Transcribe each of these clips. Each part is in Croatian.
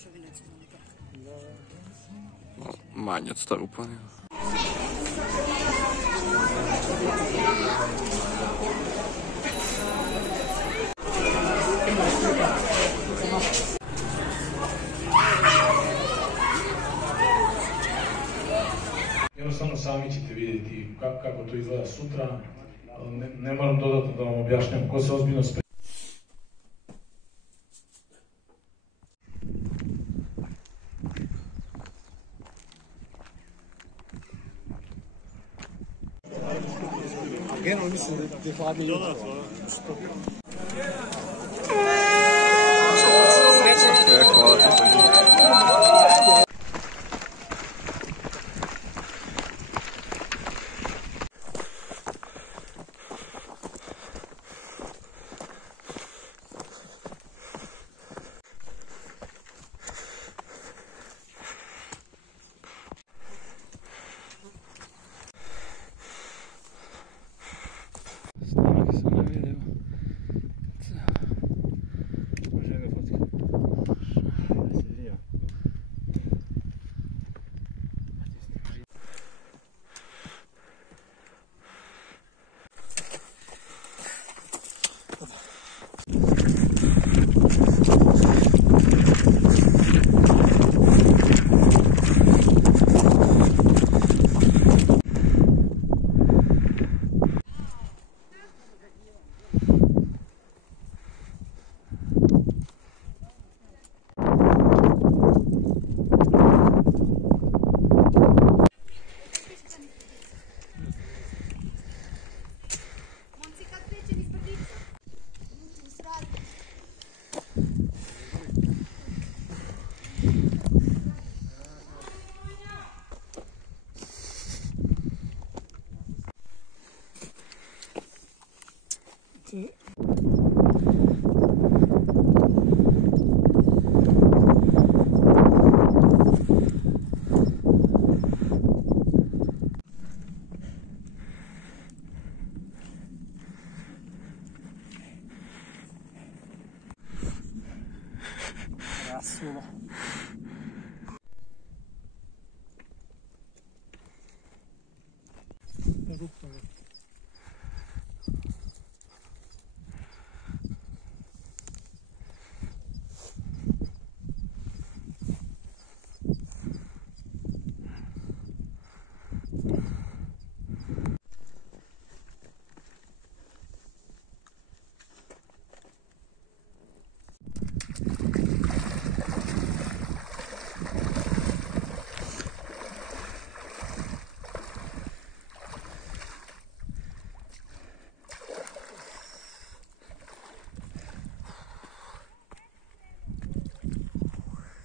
državi nacionalni park. Manje od Staru planinu. Jednostavno sami ćete vidjeti kako to izgleda sutra. Ne moram dodatno da vam objašnjam ko se ozbiljno sprema. Generalno mislim da je hladnije jutro. Hvala ti. Snimak sam na video. Može ga fotkati. Rasulo.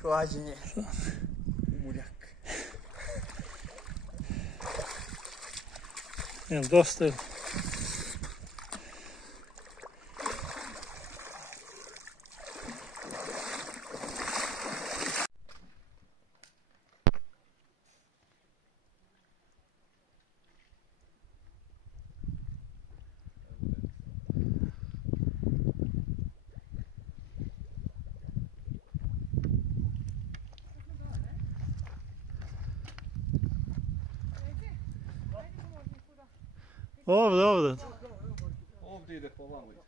Hlađenje. Muljak. Jel dosta je? Ovdje. Ovdje ide pomalo.